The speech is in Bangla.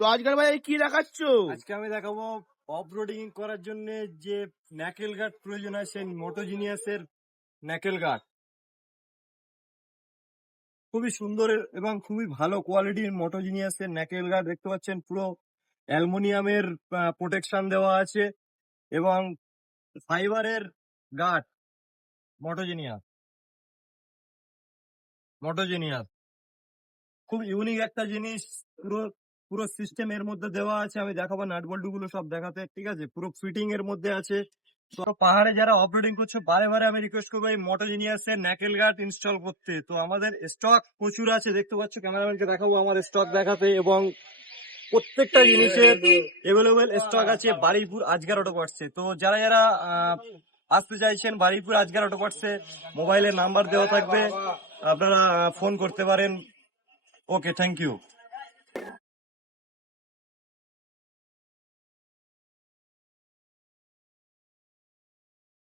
তো আজকাল ভাই কি দেখাচ্ছ? আজকে আমি দেখাবো অফ রোডিং করার জন্য যে ন্যাকেল গার্ড প্রয়োজন হয় সেই মোটোজিনিয়াসের ন্যাকেল গার্ড। খুবই সুন্দর এবং খুবই ভালো কোয়ালিটির মোটোজিনিয়াসের ন্যাকেল গার্ড দেখতে পাচ্ছেন, পুরো অ্যালুমিনিয়ামের প্রোটেকশন দেওয়া আছে এবং ফাইবারের গার্ড। মোটোজিনিয়াস মোটোজিনিয়াস খুব ইউনিক একটা জিনিস। পুরো পুরো সিস্টেম এর মধ্যে দেওয়া আছে, আমি দেখাবো নাট বল্টু গুলো সব দেখাতে, ঠিক আছে? পুরো ফিটিং এর মধ্যে আছে। তো পাহাড়ে যারা অফরোডিং করছো বারে বারে আমি রিকোয়েস্ট করবো এই মোটোজিনিয়াস এর ন্যাকেল গার্ড ইনস্টল করতে। তো আমাদের স্টক প্রচুর আছে, দেখতে পাচ্ছ, ক্যামেরাম্যানকে দেখাবো আমার স্টক দেখাতে, এবং প্রত্যেকটা জিনিসের এভেলেবেল স্টক আছে বারুইপুর আজগার অটো পার্টসে। তো যারা যারা আসতে চাইছেন বারুইপুর আজগার অটো পার্টসে, মোবাইলের নাম্বার দেওয়া থাকবে, আপনারা ফোন করতে পারেন। ওকে, থ্যাংক ইউ।